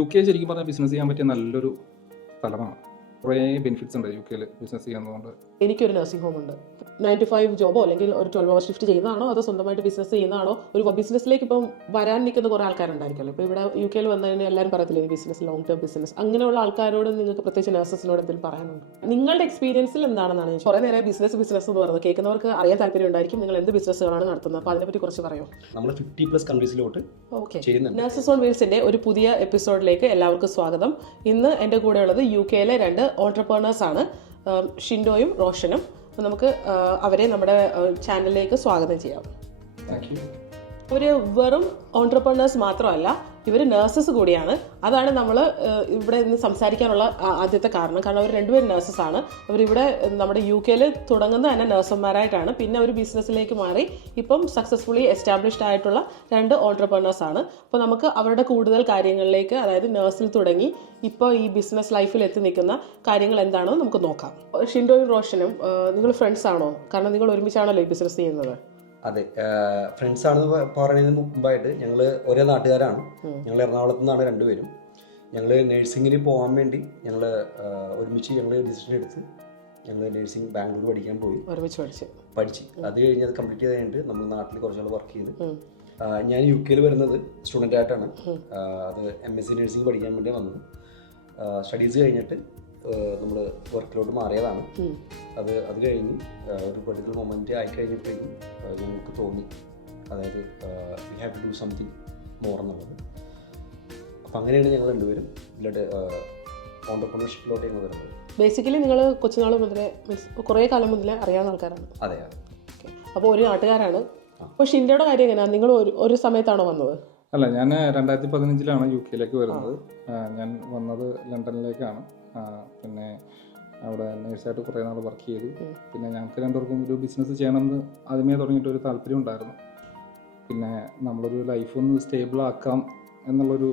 UK ശരിക്കും പറഞ്ഞാൽ business ചെയ്യാൻ പറ്റിയ നല്ലൊരു സ്ഥലമാണ്. കുറേ ബെനിഫിറ്റ്സ് ഉണ്ട് UK ബിസിനസ് ചെയ്യുന്നതുകൊണ്ട്. എനിക്കൊരു നഴ്സിംഗ് ഹോം ഉണ്ട്. 9 to 5 ജോബോ അല്ലെങ്കിൽ ഒരു 12 hour ഷിഫ്റ്റ് ചെയ്യുന്നതാണോ അതോ സ്വന്തമായിട്ട് ബിസിനസ് ചെയ്യുന്നതാണോ? ഒരു ബിസിനസ്സിലേക്ക് ഇപ്പം വരാൻ നിൽക്കുന്ന കുറേ ആൾക്കാരുണ്ടായിരിക്കുമല്ലോ. ഇപ്പോൾ ഇവിടെ UK വന്നു കഴിഞ്ഞാൽ എല്ലാവരും പറയത്തില്ലേ ബിസിനസ്, ലോങ് ടേം ബിസിനസ്. അങ്ങനെയുള്ള ആൾക്കാരോട് നിങ്ങൾക്ക് പ്രത്യേകിച്ച് നഴ്സസിനോട് എന്തെങ്കിലും പറയാനുണ്ട്? നിങ്ങളുടെ എക്സ്പീരിയൻസിൽ എന്താണെന്നാണ് ഞാൻ കുറേ നേരം ബിസിനസ് എന്ന് പറയുന്നത് കേൾക്കുന്നവർക്ക് അറിയാൻ താല്പര്യം ഉണ്ടായിരിക്കും. നിങ്ങൾ എന്ത് ബിസിനസ്സുകളാണ് നടത്തുന്നത്? അപ്പോൾ അതിനെപ്പറ്റി കുറച്ച് പറയോ? നമ്മൾ 50+ കൺട്രീസിലോട്ട് ചെയ്യുന്നുണ്ട്. നഴ്സസ് ഓൺ വീൽസിന്റെ ഒരു പുതിയ എപ്പിസോഡിലേക്ക് എല്ലാവർക്കും സ്വാഗതം. ഇന്ന് എൻ്റെ കൂടെ ഉള്ളത് UK രണ്ട് ഓൺട്രപ്രണേഴ്സ് ആണ്, ഷിൻഡോയും റോഷനും. അപ്പോൾ നമുക്ക് അവരെ നമ്മുടെ ചാനലിലേക്ക് സ്വാഗതം ചെയ്യാം. ഒരു വെറും ഓൺട്രപ്രണേഴ്സ് മാത്രമല്ല, ഇവർ നഴ്സസ് കൂടിയാണ്. അതാണ് നമ്മൾ ഇവിടെ ഇന്ന് സംസാരിക്കാനുള്ള ആദ്യത്തെ കാരണം. കാരണം അവർ രണ്ടുപേരും നഴ്സസാണ്. അവരിവിടെ നമ്മുടെ UK തുടങ്ങുന്നത് തന്നെ നഴ്സന്മാരായിട്ടാണ്. പിന്നെ അവർ ബിസിനസ്സിലേക്ക് മാറി ഇപ്പം സക്സസ്ഫുള്ളി എസ്റ്റാബ്ലിഷ്ഡ് ആയിട്ടുള്ള രണ്ട് ഓൺട്രപ്രണേഴ്സ് ആണ്. അപ്പോൾ നമുക്ക് അവരുടെ കൂടുതൽ കാര്യങ്ങളിലേക്ക്, അതായത് നഴ്സിൽ തുടങ്ങി ഇപ്പോൾ ഈ ബിസിനസ് ലൈഫിൽ എത്തി നിൽക്കുന്ന കാര്യങ്ങൾ എന്താണെന്ന് നമുക്ക് നോക്കാം. ഷിൻഡോയും റോഷനും നിങ്ങൾ ഫ്രണ്ട്സ് ആണോ? കാരണം നിങ്ങൾ ഒരുമിച്ചാണല്ലോ ഈ ബിസിനസ് ചെയ്യുന്നത്. അതെ, ഫ്രണ്ട്സ് ആണെന്ന് പറയുന്നതിന് മുമ്പായിട്ട് ഞങ്ങൾ ഒരേ നാട്ടുകാരാണ്. ഞങ്ങൾ എറണാകുളത്തു നിന്നാണ് രണ്ടുപേരും. ഞങ്ങൾ നഴ്സിങ്ങിന് പോകാൻ വേണ്ടി ഞങ്ങൾ ഒരുമിച്ച് ഡിസിഷൻ എടുത്ത് ഞങ്ങൾ നഴ്സിംഗ് ബാംഗ്ലൂർ പഠിക്കാൻ പോയി. ഒരുമിച്ച് പഠിച്ച് അത് കഴിഞ്ഞ് അത് കംപ്ലീറ്റ് ചെയ്ത് കഴിഞ്ഞിട്ട് നമ്മൾ നാട്ടിൽ കുറച്ചാൾ വർക്ക് ചെയ്ത് ഞാൻ UK വരുന്നത് സ്റ്റുഡൻ്റ് ആയിട്ടാണ്. അത് MSc നഴ്സിംഗ് പഠിക്കാൻ വേണ്ടി വന്നത്. സ്റ്റഡീസ് കഴിഞ്ഞിട്ട് നമ്മൾ വർക്കിലോട്ട് മാറിയതാണ്. അത് കഴിഞ്ഞ് ഒരു പെർട്ടിക്കുലർ മൊമെൻറ്റ് ആയിക്കഴിഞ്ഞപ്പോഴേക്കും ഞങ്ങൾക്ക് തോന്നി, അതായത് we have to do something more എന്നുള്ളത്. അപ്പം അങ്ങനെയാണ് ഞങ്ങൾ രണ്ടുപേരും ഇതിലോട്ട് ഓൺട്രപ്രണർഷിപ്പിലോട്ട് ഞങ്ങൾ വരുന്നത്. ബേസിക്കലി നിങ്ങൾ കൊച്ചുനാൾ മുതലേ, കുറേ കാലം മുതലേ അറിയാവുന്ന ആൾക്കാരാണ്. അതെ. അപ്പോൾ ഒരു നാട്ടുകാരാണ്. അപ്പോൾ ഷിൻഡയുടെ കാര്യം എങ്ങനെയാണ്? നിങ്ങൾ ഒരു സമയത്താണോ വന്നത്? അല്ല, ഞാൻ 2015 UK വരുന്നത്. ഞാൻ വന്നത് ലണ്ടനിലേക്കാണ്. പിന്നെ അവിടെ നേഴ്സായിട്ട് കുറേ നാൾ വർക്ക് ചെയ്തു. പിന്നെ ഞങ്ങൾക്ക് രണ്ടുപേർക്കും ഒരു ബിസിനസ് ചെയ്യണമെന്ന് ആദ്യമേ തുടങ്ങിയിട്ടൊരു താല്പര്യം ഉണ്ടായിരുന്നു. പിന്നെ നമ്മളൊരു ലൈഫ് ഒന്ന് സ്റ്റേബിൾ ആക്കാം എന്നുള്ളൊരു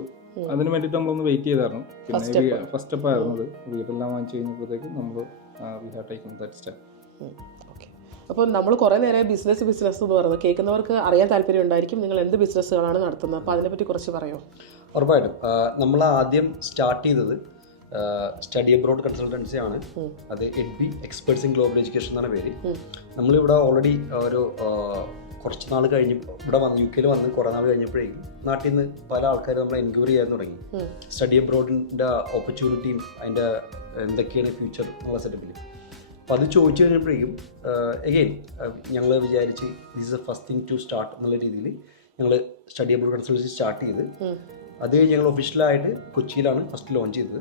അതിന് വേണ്ടിയിട്ട് നമ്മളൊന്ന് വെയിറ്റ് ചെയ്തായിരുന്നു. പിന്നെ ഫസ്റ്റ് സ്റ്റെപ്പ് ആയിരുന്നു അത്. വീടെല്ലാം വാങ്ങിച്ചു കഴിഞ്ഞപ്പോഴത്തേക്കും നമ്മൾ we have taken that step. അപ്പോൾ നമ്മൾ കുറേ നേരം ബിസിനസ് എന്ന് പറയുന്നത് കേൾക്കുന്നവർക്ക് അറിയാൻ താല്പര്യം ഉണ്ടായിരിക്കും. നിങ്ങൾ എന്ത് ബിസിനസ്സുകളാണ് നടത്തുന്നത്? അപ്പോൾ അതിനെപ്പറ്റി കുറച്ച് പറയോ? ഉറപ്പായിട്ടും. നമ്മൾ ആദ്യം സ്റ്റാർട്ട് ചെയ്തത് സ്റ്റഡി അബ്രോഡ് കൺസൾട്ടൻസി ആണ്. അത് EDB, experts in global education എന്നാണ് പേര്. നമ്മളിവിടെ ഓൾറെഡി ഒരു കുറച്ച് നാൾ കഴിഞ്ഞ് ഇവിടെ വന്ന് UK വന്ന് കുറേ നാൾ കഴിഞ്ഞപ്പോഴേക്കും നാട്ടിൽ നിന്ന് പല ആൾക്കാരും നമ്മൾ എൻക്വയറി ചെയ്യാൻ തുടങ്ങി. സ്റ്റഡി അബ്രോഡിൻ്റെ ഓപ്പർച്യൂണിറ്റിയും അതിൻ്റെ എന്തൊക്കെയാണ് ഫ്യൂച്ചർ എന്നുള്ള സെറ്റപ്പിൽ. അപ്പോൾ അത് ചോദിച്ചു കഴിഞ്ഞപ്പോഴേക്കും എഗെയിൻ ഞങ്ങൾ വിചാരിച്ച് this is a first thing to start എന്നുള്ള രീതിയിൽ ഞങ്ങൾ സ്റ്റഡി അബ്രോഡ് കൺസൾട്ടൻസി സ്റ്റാർട്ട് ചെയ്ത് അത് കഴിഞ്ഞ് ഞങ്ങൾ ഒഫീഷ്യലായിട്ട് കൊച്ചിയിലാണ് ഫസ്റ്റ് ലോഞ്ച് ചെയ്തത്.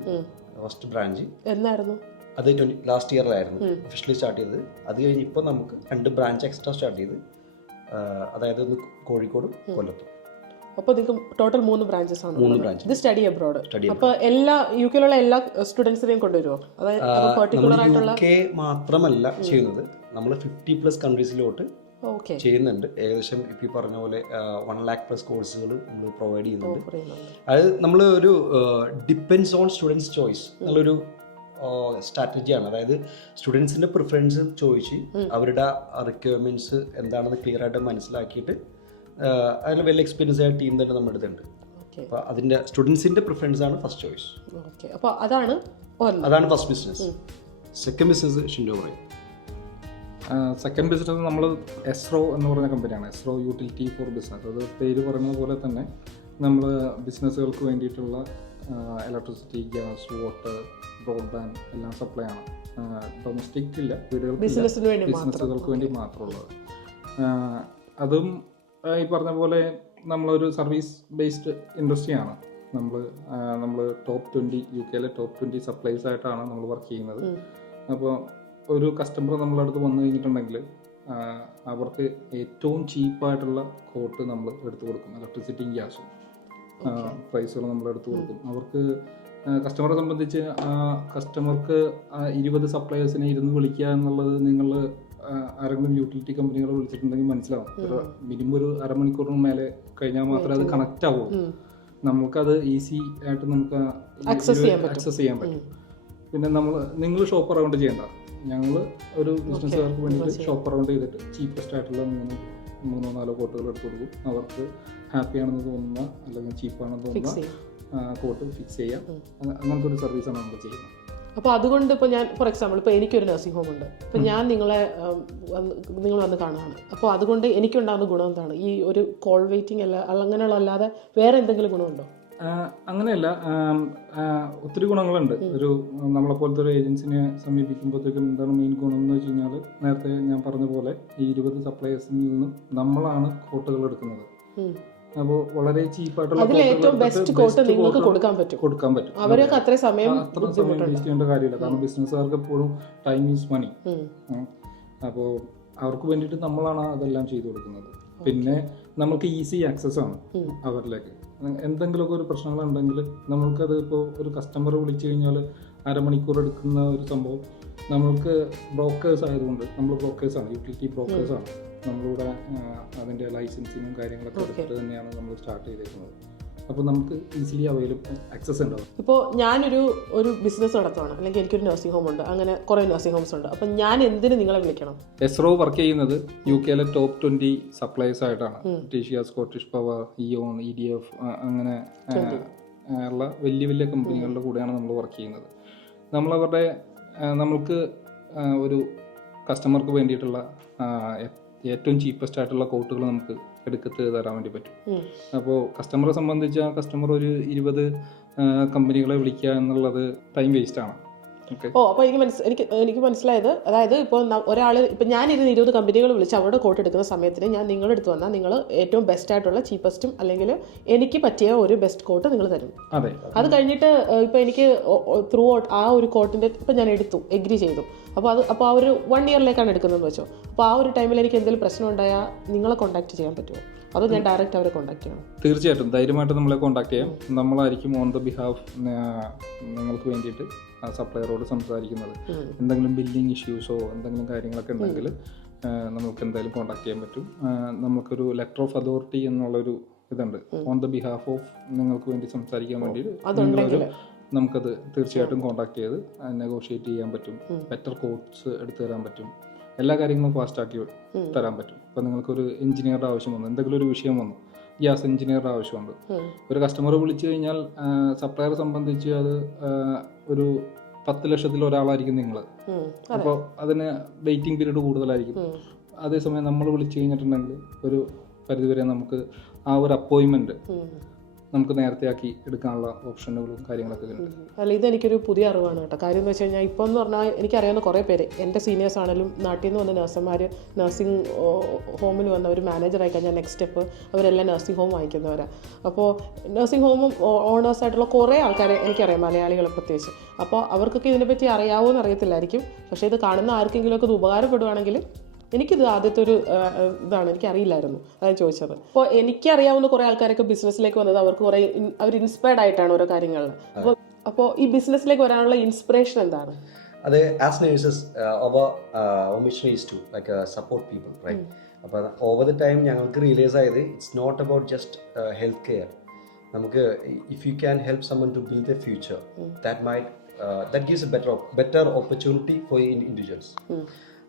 ഫസ്റ്റ് ബ്രാഞ്ച് എന്നായിരുന്നു? അത് ലാസ്റ്റ് ഇയറിലായിരുന്നു ഒഫീഷ്യലി സ്റ്റാർട്ട് ചെയ്തത്. അത് കഴിഞ്ഞ് ഇപ്പോൾ നമുക്ക് 2 ബ്രാഞ്ച് എക്സ്ട്രാ സ്റ്റാർട്ട് ചെയ്ത്, അതായത് ഒന്ന് കോഴിക്കോടും കൊല്ലത്തും. അപ്പോൾ നിങ്ങൾക്ക് ടോട്ടൽ 3 ബ്രാഞ്ചസ് ആണ്. 3 ബ്രാഞ്ച്. ഇത് സ്റ്റഡി അബ്രോഡ്. അപ്പോൾ എല്ലാ UK എല്ലാ സ്റ്റുഡൻസിനെയും കൊണ്ടുവരുമോ? അതായത് UK മാത്രമല്ല ചെയ്യുന്നത്, നമ്മൾ 50+ കൺട്രീസിലോട്ട് ചെയ്യുന്നുണ്ട്. ഏകദേശം ഇപ്പം ഈ പറഞ്ഞ പോലെ 1 lakh+ കോഴ്സുകൾ നമ്മൾ പ്രൊവൈഡ് ചെയ്യുന്നുണ്ട്. അത് നമ്മൾ ഒരു ഡിപ്പെൻഡ്സ് ഓൺ സ്റ്റുഡൻസ് ചോയ്സ് എന്നുള്ളൊരു സ്ട്രാറ്റജിയാണ്. അതായത് സ്റ്റുഡൻസിൻ്റെ പ്രിഫറൻസ് ചോദിച്ച് അവരുടെ റിക്വയർമെൻറ്റ്സ് എന്താണെന്ന് ക്ലിയർ ആയിട്ട് മനസ്സിലാക്കിയിട്ട് അതിൽ വെൽ എക്സ്പീരിയൻസ് ആയ ടീം തന്നെ നമ്മുടെ അടുത്തുണ്ട്. അപ്പോൾ അതിൻ്റെ സ്റ്റുഡൻസിൻ്റെ പ്രിഫറൻസ് ആണ് ഫസ്റ്റ് ചോയ്സ്. അപ്പോൾ അതാണ് ഫസ്റ്റ് ബിസിനസ്. സെക്കൻഡ് ബിസിനസ് ഷിൻഡോ പറയും. സെക്കൻഡ് ബിസിനസ് നമ്മൾ എസ്റോ എന്ന് പറഞ്ഞ കമ്പനിയാണ്. എസ്റോ യൂട്ടിലിറ്റി ഫോർ ബിസിനസ്. അത് പേര് പറയുന്നത് പോലെ തന്നെ നമ്മൾ ബിസിനസ്സുകൾക്ക് വേണ്ടിയിട്ടുള്ള ഇലക്ട്രിസിറ്റി, ഗ്യാസ്, വാട്ടർ, ബ്രോഡ്ബാൻഡ് എല്ലാം സപ്ലൈ ആണ്. ഡൊമസ്റ്റിക് ഇല്ല, വീടുകൾക്ക് ബിസിനസ്സുകൾക്ക് വേണ്ടി മാത്രമുള്ളത്. അതും ഈ പറഞ്ഞ പോലെ നമ്മളൊരു സർവീസ് ബേസ്ഡ് ഇൻഡസ്ട്രിയാണ്. നമ്മൾ ടോപ്പ് 20 UK ടോപ്പ് 20 സപ്ലൈസ് ആയിട്ടാണ് നമ്മൾ വർക്ക് ചെയ്യുന്നത്. അപ്പോൾ ഒരു കസ്റ്റമർ നമ്മളെ അടുത്ത് വന്നു കഴിഞ്ഞിട്ടുണ്ടെങ്കിൽ അവർക്ക് ഏറ്റവും ചീപ്പായിട്ടുള്ള കോട്ട് നമ്മൾ എടുത്തു കൊടുക്കും. ഇലക്ട്രിസിറ്റിയും ഗ്യാസും പ്രൈസുകൾ നമ്മൾ എടുത്തു കൊടുക്കും. അവർക്ക് കസ്റ്റമറെ സംബന്ധിച്ച് കസ്റ്റമർക്ക് 20 സപ്ലയേഴ്സിനെ ഇരുന്ന് വിളിക്കുക എന്നുള്ളത് നിങ്ങൾ ആരെങ്കിലും യൂട്ടിലിറ്റി കമ്പനികളെ വിളിച്ചിട്ടുണ്ടെങ്കിൽ മനസ്സിലാവും. മിനിമം ഒരു അരമണിക്കൂറിന് മേലെ കഴിഞ്ഞാൽ മാത്രമേ അത് കണക്റ്റ് ആവൂ. നമുക്കത് ഈസി ആയിട്ട് നമുക്ക് ആക്സസ് ചെയ്യാൻ പറ്റും. പിന്നെ നിങ്ങൾ ഷോപ്പ് അറൗണ്ട് ചെയ്യേണ്ട. ഞങ്ങൾ ഒരു ബിസിനസ്സുകാർക്ക് വേണ്ടിയിട്ട് ഷോപ്പ് അറൗണ്ട് ചെയ്തിട്ട് ചീപ്പസ്റ്റ് ആയിട്ടുള്ള 3-4 കോട്ടുകൾ എടുത്തു കൊടുക്കും. അവർക്ക് ഹാപ്പി ആണെന്ന് തോന്നുന്ന അല്ലെങ്കിൽ ചീപ്പാണെന്ന് തോന്നുന്ന കോട്ട് ഫിക്സ് ചെയ്യാം. അങ്ങനത്തെ ഒരു സർവീസാണ് നമ്മൾ ചെയ്യുന്നത്. അപ്പോൾ അതുകൊണ്ട് ഇപ്പോൾ ഞാൻ ഫോർ എക്സാമ്പിൾ ഇപ്പോൾ എനിക്കൊരു നഴ്സിംഗ് ഹോം ഉണ്ട്, ഇപ്പോൾ ഞാൻ നിങ്ങൾ വന്ന് കാണുകയാണ്, അപ്പോൾ അതുകൊണ്ട് എനിക്കുണ്ടാകുന്ന ഗുണം എന്താണ്? ഈ ഒരു കോൾ വെയിറ്റിംഗ് അല്ല അങ്ങനെയുള്ള അല്ലാതെ വേറെ എന്തെങ്കിലും ഗുണമുണ്ടോ? അങ്ങനെയല്ല, ഒത്തിരി ഗുണങ്ങളുണ്ട്. ഒരു നമ്മളെപ്പോലത്തെ ഒരു ഏജൻസിനെ സമീപിക്കുമ്പോഴത്തേക്കും എന്താണ് മെയിൻ ഗുണം എന്ന് വെച്ച് കഴിഞ്ഞാൽ, നേരത്തെ ഞാൻ പറഞ്ഞ പോലെ ഈ 20 സപ്ലയേഴ്സിൽ നിന്നും നമ്മളാണ് കോട്ടുകൾ എടുക്കുന്നത്. അപ്പോൾ വളരെ ചീപ്പായിട്ടുള്ള കൊടുക്കാൻ പറ്റും. അവരൊക്കെ അത്ര സമയം വേസ്റ്റ് ചെയ്യേണ്ട കാര്യമില്ല. കാരണം ബിസിനസ്സുകാർക്ക് എപ്പോഴും ടൈം ഈസ് മണി. അപ്പോൾ അവർക്ക് വേണ്ടിയിട്ട് നമ്മളാണ് അതെല്ലാം ചെയ്തു കൊടുക്കുന്നത്. പിന്നെ നമുക്ക് ഈസി ആക്സസ് ആണ് അവരിലേക്ക്. എന്തെങ്കിലുമൊക്കെ ഒരു പ്രശ്നങ്ങളുണ്ടെങ്കിൽ നമ്മൾക്കത് ഇപ്പോൾ ഒരു കസ്റ്റമർ വിളിച്ചു കഴിഞ്ഞാൽ അരമണിക്കൂർ എടുക്കുന്ന ഒരു സംഭവം നമ്മൾക്ക് ബ്രോക്കേഴ്സ് ആയതുകൊണ്ട്, നമ്മൾ ബ്രോക്കേഴ്സാണ്, യൂട്ടിലിറ്റി ബ്രോക്കേഴ്സാണ്. നമ്മളിവിടെ അതിൻ്റെ ലൈസൻസിങ്ങും കാര്യങ്ങളൊക്കെ എടുത്തിട്ട് തന്നെയാണ് നമ്മൾ സ്റ്റാർട്ട് ചെയ്തേക്കുന്നത്. അപ്പോൾ നമുക്ക് ഈസിലി അവൈലബിൾ ആക്സസ് ഉണ്ടാവും. ഇപ്പോൾ ഞാനൊരു ബിസിനസ് നടത്തുവാണ്, അല്ലെങ്കിൽ എനിക്കൊരു നഴ്സിംഗ് ഹോം ഉണ്ട്, അങ്ങനെ കുറേ നഴ്സിംഗ് ഹോംസ് ഉണ്ട്. അപ്പം ഞാൻ എന്തിന് നിങ്ങളെ വിളിക്കണം? എസ്റോ വർക്ക് ചെയ്യുന്നത് UK ടോപ്പ് 20 സപ്ലൈസ് ആയിട്ടാണ്. British, Scottish Power, EON, EDF അങ്ങനെ ഉള്ള വലിയ വലിയ കമ്പനികളുടെ കൂടെയാണ് നമ്മൾ വർക്ക് ചെയ്യുന്നത്. നമ്മൾക്ക് ഒരു കസ്റ്റമർക്ക് വേണ്ടിയിട്ടുള്ള ഏറ്റവും ചീപ്പസ്റ്റ് ആയിട്ടുള്ള കോട്ടുകൾ നമുക്ക് എടുക്കത്ത് തരാൻ വേണ്ടി പറ്റും. അപ്പോൾ കസ്റ്റമറെ സംബന്ധിച്ച് കസ്റ്റമർ ഒരു 20 കമ്പനികളെ വിളിക്കുക എന്നുള്ളത് ടൈം വേസ്റ്റ് ആണ്. അപ്പോൾ എനിക്ക് മനസ്സിലായത്, അതായത് ഇപ്പോൾ ഇപ്പം ഞാനിരുന്ന് 20 കമ്പനികൾ വിളിച്ച് അവരുടെ കോട്ട് എടുക്കുന്ന സമയത്തിന് ഞാൻ നിങ്ങളുടെ അടുത്ത് വന്നാൽ നിങ്ങൾ ഏറ്റവും ബെസ്റ്റ് ആയിട്ടുള്ള ചീപ്പസ്റ്റും അല്ലെങ്കിൽ എനിക്ക് പറ്റിയ ഒരു ബെസ്റ്റ് കോട്ട് നിങ്ങൾ തരും. അതെ. അത് കഴിഞ്ഞിട്ട് ഇപ്പോൾ എനിക്ക് ത്രൂ ഔട്ട് ആ ഒരു കോട്ടിൻ്റെ ഇപ്പം ഞാൻ എടുത്തു, എഗ്രി ചെയ്തു, അപ്പോൾ ആ ഒരു 1 ഇയറിലേക്കാണ് എടുക്കുന്നതെന്ന് വെച്ചോ. അപ്പോൾ ആ ഒരു ടൈമിൽ എനിക്ക് എന്തെങ്കിലും പ്രശ്നം ഉണ്ടായാൽ നിങ്ങളെ കോൺടാക്ട് ചെയ്യാൻ പറ്റുമോ, അതോ ഞാൻ ഡയറക്റ്റ് അവരെ കോൺടാക്ട് ചെയ്യണം? തീർച്ചയായിട്ടും ധൈര്യമായിട്ട് നമ്മളെ കോൺടാക്ട് ചെയ്യാം. നമ്മളായിരിക്കും ഓൺ ദ ബിഹാഫ് നിങ്ങൾക്ക് വേണ്ടിയിട്ട് സപ്ലയറോട് സംസാരിക്കുന്നത്. എന്തെങ്കിലും ബില്ലിംഗ് ഇഷ്യൂസോ എന്തെങ്കിലും കാര്യങ്ങളൊക്കെ ഉണ്ടെങ്കിൽ നമുക്ക് എന്തായാലും കോൺടാക്ട് ചെയ്യാൻ പറ്റും. നമുക്കൊരു ലെറ്റർ ഓഫ് അതോറിറ്റി എന്നുള്ളൊരു ഇതുണ്ട്. ഓൺ ദ ബിഹാഫ് ഓഫ് നിങ്ങൾക്ക് വേണ്ടി സംസാരിക്കാൻ വേണ്ടിയിട്ട് നമുക്കത് തീർച്ചയായിട്ടും കോൺടാക്ട് ചെയ്ത് നെഗോഷിയേറ്റ് ചെയ്യാൻ പറ്റും. ബെറ്റർ കോട്ട്സ് എടുത്തു തരാൻ പറ്റും. എല്ലാ കാര്യങ്ങളും ഫാസ്റ്റാക്കി തരാൻ പറ്റും. ഇപ്പോൾ നിങ്ങൾക്കൊരു എഞ്ചിനീയറുടെ ആവശ്യം വന്നു, എന്തെങ്കിലും ഒരു വിഷയം വന്നു, ഗ്യാസ് എഞ്ചിനീയറുടെ ആവശ്യമുണ്ട്, ഒരു കസ്റ്റമർ വിളിച്ചു കഴിഞ്ഞാൽ സപ്ലയറെ സംബന്ധിച്ച് അത് ഒരു 10 ലക്ഷത്തിൽ ഒരാളായിരിക്കും നിങ്ങൾ. അപ്പോൾ അതിന് വെയിറ്റിംഗ് പീരീഡ് കൂടുതലായിരിക്കും. അതേസമയം നമ്മൾ വിളിച്ചു കഴിഞ്ഞിട്ടുണ്ടെങ്കിൽ ഒരു പരിധിവരെ നമുക്ക് ആ ഒരു അപ്പോയിൻമെൻറ്റ് നമുക്ക് നേരത്തെ ആക്കി എടുക്കാനുള്ള ഓപ്ഷനുകളും കാര്യങ്ങളൊക്കെ ഉണ്ട്. അല്ല, ഇതെനിക്കൊരു പുതിയ അറിവാണ് കേട്ടോ. കാര്യം എന്ന് വെച്ച് കഴിഞ്ഞാൽ ഇപ്പോൾ എന്ന് പറഞ്ഞാൽ എനിക്കറിയാവുന്ന കുറേ പേര്, എൻ്റെ സീനിയേഴ്സ് ആണെങ്കിലും നാട്ടിൽ നിന്ന് വന്ന നഴ്സുമാർ, നഴ്സിംഗ് ഹോമിൽ വന്ന ഒരു മാനേജറായി കഴിഞ്ഞാൽ നെക്സ്റ്റ് സ്റ്റെപ്പ് അവരെല്ലാം നഴ്സിംഗ് ഹോം വാങ്ങിക്കുന്നവരാണ്. അപ്പോൾ നഴ്സിംഗ് ഹോമും ഓണേഴ്സായിട്ടുള്ള കുറേ ആൾക്കാരെ എനിക്കറിയാം, മലയാളികളെ പ്രത്യേകിച്ച്. അപ്പോൾ അവർക്കൊക്കെ ഇതിനെപ്പറ്റി അറിയാവോ എന്ന് അറിയത്തില്ലായിരിക്കും. പക്ഷേ ഇത് കാണുന്ന ആർക്കെങ്കിലുമൊക്കെ ഇത് ഉപകാരപ്പെടുവാണെങ്കിൽ, എനിക്കിത് ആദ്യത്തെ ഒരു ഇതാണ്, എനിക്കറിയില്ലായിരുന്നു, അതാണ് ചോദിച്ചത്. അപ്പോൾ എനിക്കറിയാവുന്ന കുറേ ആൾക്കാരൊക്കെ ബിസിനസ്സിലേക്ക് വന്നത് അവർ ഇൻസ്പയർഡ് ആയിട്ടാണ് ഓരോ കാര്യങ്ങളിൽ. അപ്പോൾ ഈ ബിസിനസ്സിലേക്ക് വരാനുള്ള ഇൻസ്പിറേഷൻ എന്താണ്? അത് as nurses our mission is to like support people, right? അപ്പോൾ ഓവർ ദ ടൈം ഞങ്ങൾക്ക് റിയലൈസ് ആയത് it's not about just health care. നമുക്ക് if you can help someone to build a future, that gives a better opportunity for individuals.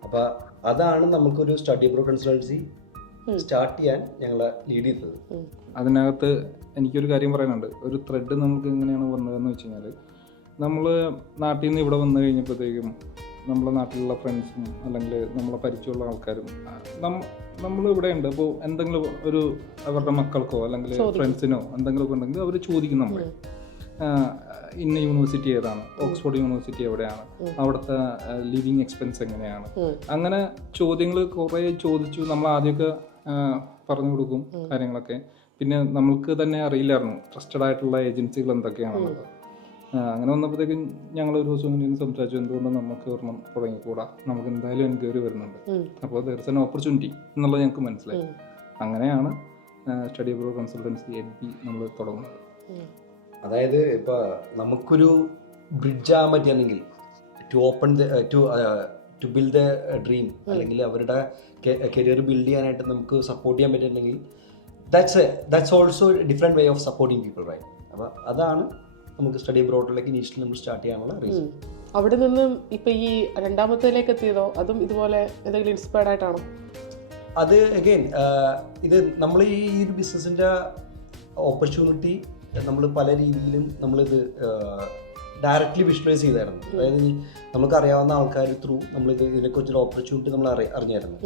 അപ്പോൾ അതാണ് നമുക്കൊരു study abroad consultancy start ചെയ്യാൻ ഞങ്ങളെ lead ചെയ്തത്. അതിനകത്ത് എനിക്കൊരു കാര്യം പറയാനുണ്ട്. ഒരു ത്രെഡ് നമുക്ക് എങ്ങനെയാണ് വന്നതെന്ന് വെച്ച് കഴിഞ്ഞാൽ, നമ്മൾ നാട്ടിൽ നിന്ന് ഇവിടെ വന്നു കഴിഞ്ഞപ്പോഴത്തേക്കും നമ്മളെ നാട്ടിലുള്ള ഫ്രണ്ട്സും അല്ലെങ്കിൽ നമ്മളെ പരിചയമുള്ള ആൾക്കാരും നമ്മൾ ഇവിടെ ഉണ്ട്. അപ്പോൾ എന്തെങ്കിലും ഒരു അവരുടെ മക്കൾക്കോ അല്ലെങ്കിൽ ഫ്രണ്ട്സിനോ എന്തെങ്കിലുമൊക്കെ ഉണ്ടെങ്കിൽ അവർ ചോദിക്കും നമ്മളെ, ഇന്ന യൂണിവേഴ്സിറ്റി ഏതാണ്, ഓക്സ്ഫോർഡ് യൂണിവേഴ്സിറ്റി എവിടെയാണ്, അവിടുത്തെ ലിവിങ് എക്സ്പെൻസ് എങ്ങനെയാണ്, അങ്ങനെ ചോദ്യങ്ങൾ കുറേ ചോദിച്ചു. നമ്മൾ ആദ്യമൊക്കെ പറഞ്ഞു കൊടുക്കും കാര്യങ്ങളൊക്കെ. പിന്നെ നമ്മൾക്ക് തന്നെ അറിയില്ലായിരുന്നു ട്രസ്റ്റഡ് ആയിട്ടുള്ള ഏജൻസികൾ എന്തൊക്കെയാണെന്നുള്ളത്. അങ്ങനെ വന്നപ്പോഴത്തേക്കും ഞങ്ങൾ ഒരു ദിവസം ഇങ്ങനെ സംസാരിച്ചു, എന്തുകൊണ്ട് നമുക്ക് ഒരെണ്ണം തുടങ്ങിക്കൂടാ, നമുക്ക് എന്തായാലും എൻക്വയറി വരുന്നുണ്ട്, അപ്പോൾ ദർ ഇസ് ആൻ ഓപ്പർച്യൂണിറ്റി എന്നുള്ളത് ഞങ്ങൾക്ക് മനസ്സിലായി. അങ്ങനെയാണ് സ്റ്റഡി അബ്രോഡ് കൺസൾട്ടൻസി EDB നമ്മൾ തുടങ്ങുന്നത്. അതായത് ഇപ്പോൾ നമുക്കൊരു ബ്രിഡ്ജ് ആകാൻ പറ്റുകയാണെങ്കിൽ ടു ബിൽഡ് എ ഡ്രീം, അല്ലെങ്കിൽ അവരുടെ കരിയർ ബിൽഡ് ചെയ്യാനായിട്ട് നമുക്ക് സപ്പോർട്ട് ചെയ്യാൻ പറ്റുന്നുണ്ടെങ്കിൽ that's also different way of supporting people, right? അപ്പോൾ അതാണ് നമുക്ക് സ്റ്റഡി അബ്രോഡിലേക്ക് ഇനീഷ്യലി നമ്മൾ സ്റ്റാർട്ട് ചെയ്യാനുള്ള റീസൺ. അവിടെ നിന്നും ഇപ്പം ഈ രണ്ടാമത്തേലേക്ക് എത്തിയതോ അതും ഇതുപോലെ എന്തെങ്കിലും ഇൻസ്പയർഡ് ആയിട്ടാണോ? അത് അഗെയിൻ ഇത് നമ്മൾ ഈ ഒരു ബിസിനസ്സിൻ്റെ ഓപ്പർച്യൂണിറ്റി നമ്മൾ പല രീതിയിലും നമ്മളിത് ഡയറക്റ്റ്ലി വിഷ്വലൈസ് ചെയ്തായിരുന്നു. അതായത് നമുക്ക് അറിയാവുന്ന ആൾക്കാർ ത്രൂ നമ്മളിത് ഇതിനെക്കുറിച്ചൊരു ഓപ്പർച്യൂണിറ്റി നമ്മൾ അറിഞ്ഞായിരുന്നു.